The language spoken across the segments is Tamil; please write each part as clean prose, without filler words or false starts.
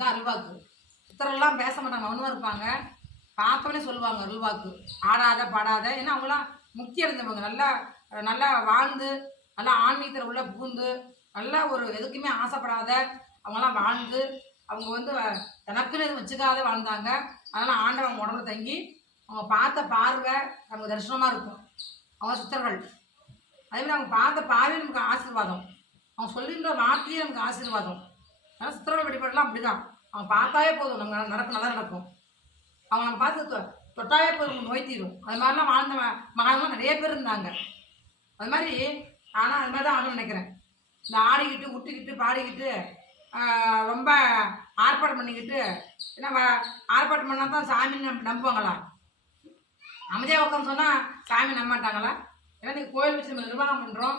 அதுதான் அருள்வாக்கு. சித்தரெல்லாம் பேச மாட்டாங்க, மௌனமாக இருப்பாங்க. பார்த்தோன்னே சொல்லுவாங்க அருள்வாக்கு. ஆடாத பாடாத. ஏன்னா அவங்களாம் முக்தி அடைஞ்சவங்க. நல்லா நல்லா வாழ்ந்து நல்லா ஆன்மீகத்தில் உள்ள புகுந்து நல்லா ஒரு எதுக்குமே ஆசைப்படாத அவங்களாம் வாழ்ந்து அவங்க வந்து எனக்குன்னு எதுவும் வச்சுக்காத வாழ்ந்தாங்க. அதனால் ஆண்டவன் அவங்க உடம்புல தங்கி அவங்க பார்த்த பார்வை நமக்கு தரிசனமாக இருக்கும். அவங்க சித்தர்கள் அதேமாதிரி அவங்க பார்த்த பார்வை நமக்கு ஆசீர்வாதம். அவங்க சொல்லுகின்ற வார்த்தையே நமக்கு ஆசீர்வாதம். ஆனால் சித்தர்கள் வழிபாடெல்லாம் அப்படி தான். அவங்க பார்த்தாவே போதும் நம்ம நடக்கும், நல்லா நடக்கும். அவங்க நம்ம பார்த்து தொட்டாவே போதும் நோய் தீரும். அது மாதிரிலாம் வாழ்ந்த மகான்கள்லாம் நிறைய பேர் இருந்தாங்க. அது மாதிரி ஆனால் அது மாதிரி தான் ஆகணும்னு நினைக்கிறேன். இந்த ஆடிக்கிட்டு விட்டுக்கிட்டு பாடிக்கிட்டு ரொம்ப ஆர்ப்பாட்டம் பண்ணிக்கிட்டு ஏன்னா ஆர்ப்பாட்டம் பண்ணால் தான் சாமி நம்புவாங்களா? அமைதியாக உட்காந்து சொன்னால் சாமி நம்ப மாட்டாங்களா? ஏன்னா இன்றைக்கி கோயில் வச்சு நம்ம நிர்வாகம் பண்ணுறோம்.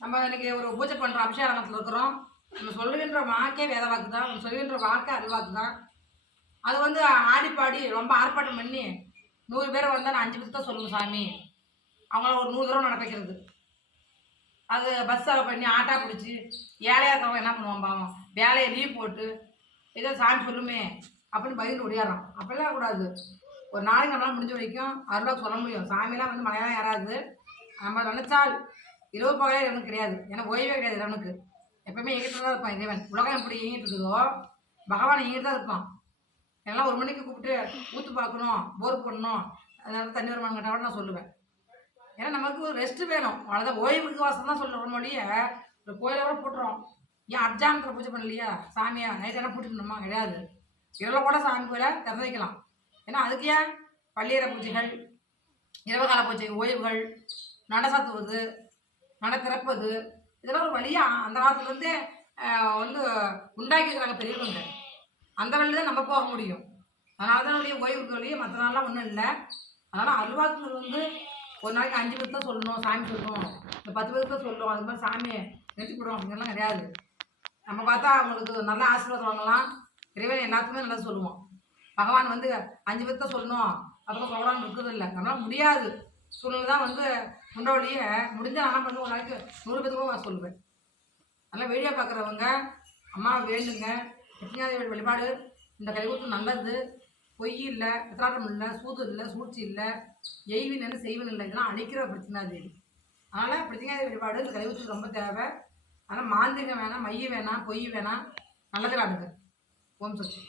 நம்ம இன்றைக்கி ஒரு பூஜை பண்ணுறோம், அபிஷேகத்தில் இருக்கிறோம். நம்ம சொல்லுகின்ற வாக்கே வேத வாக்கு தான். நம்ம சொல்லுகின்ற வாக்கே அருள்வாக்கு தான். அது வந்து ஆடிப்பாடி ரொம்ப ஆர்ப்பாட்டம் பண்ணி 100 பேரை வந்தால் நான் 5 பேர் தான் சொல்லுவேன் சாமி. அவங்கள ஒரு 100 தடவை நடக்க வைக்கிறது. அது பஸ்ஸில் பண்ணி ஆட்டா பிடிச்சி ஏழையாக இருக்கிறவங்க என்ன பண்ணுவான் பாவம், வேலையை லீவ் போட்டு ஏதோ சாமி சொல்லுமே அப்படின்னு பதில் ஒடியாடுறான். அப்படிலாம் கூடாது. ஒரு நாளைக்கு நம்மளால் முடிஞ்ச வரைக்கும் அருளாக சொல்ல முடியும். சாமிலாம் வந்து மழையெல்லாம் ஏறாது. நம்ம நினைச்சால் இரவு பகலே இறைவனுக்கு கிடையாது. ஏன்னா ஓய்வே கிடையாது இறைவனுக்கு. எப்பவுமே இயங்கிட்டு தான் இருப்பான் இறைவன். உலகம் எப்படி இயங்கிட்டு இருக்குதோ பகவான் இயங்கிட்டு தான் இருப்பான். எல்லாம் 1 மணிக்கு கூப்பிட்டு ஊற்று பார்க்கணும், போர் பண்ணணும், அதனால தண்ணி வருமானம் கேட்டால் நான் சொல்லுவேன். ஏன்னா நமக்கு ஒரு ரெஸ்ட்டு வேணும். அவ்வளோதான், ஓய்வுக்கு வாசம் தான் சொல்கிற மொழியை ஒரு கோயிலை கூட போட்டுறோம். ஏன் அர்ஜானத்தில் பூஜை பண்ணலையா சாமியா? நைட்டெல்லாம் பூட்டிக்கணுமா? கிடையாது. இரவில் கூட சாமி கோயிலை திறந்து வைக்கலாம். ஏன்னா அதுக்கு ஏன் பள்ளியற பூஜைகள், இரவுகால பூஜை, ஓய்வுகள், நட சாத்துவது, நட திறப்பது, இதெல்லாம் ஒரு வழியாக அந்த காலத்துலேருந்தே வந்து உண்டாக்கிக்கிறாங்க பெரியவங்க. அந்த வழியில் தான் நம்ம போக முடியும். அதனால தான் நம்மளுடைய ஓய்வுக்கு வழியே மற்ற நாள்லாம் ஒன்றும் இல்லை. அதனால் அருள்வாக்குகள் வந்து ஒரு நாளைக்கு 5 பேர் தான் சொல்லணும், சாமி சொல்லணும், இந்த 10 பேர் தான் சொல்லணும், அது மாதிரி சாமியை நிறுத்திவிடுவோம் அப்படிங்கிறலாம் கிடையாது. நம்ம பார்த்தா அவங்களுக்கு நல்ல ஆசீர்வாதம் வாங்கலாம். இறைவன் எல்லாத்துக்குமே நல்லா சொல்லுவோம். பகவான் வந்து 5 பேர் தான் சொல்லணும் அப்புறம் சொல்லலாம்னு இருக்கிறது இல்லை. நம்மளால் முடியாது சூழ்நிலை தான் வந்து முண்டவழியே முடிஞ்ச நான் பண்ணி ஒரு நாளைக்கு 100 பேருக்கும் நான் சொல்லுவேன். நல்லா வீடியோ பார்க்குறவங்க அம்மா வேண்டுங்க. லட்சுமிநாத வழிபாடு இந்த கைகூத்து நல்லது. பொய் இல்லை, பித்ராட்டம் இல்லை, சூது இல்லை, சூழ்ச்சி இல்லை, எய்வின் என்ன செய்வன் இல்லை. இதெல்லாம் அழிக்கிற பிரச்சனாதேவி. அதனால் பிரச்சனாதேவி வழிபாடு இந்த கைகூத்து ரொம்ப தேவை. அதனால் மாந்திரிகம் வேணாம், மையம் வேணாம், பொய் வேணாம், நல்லது காட்டுங்க. ஓம் சக்தி.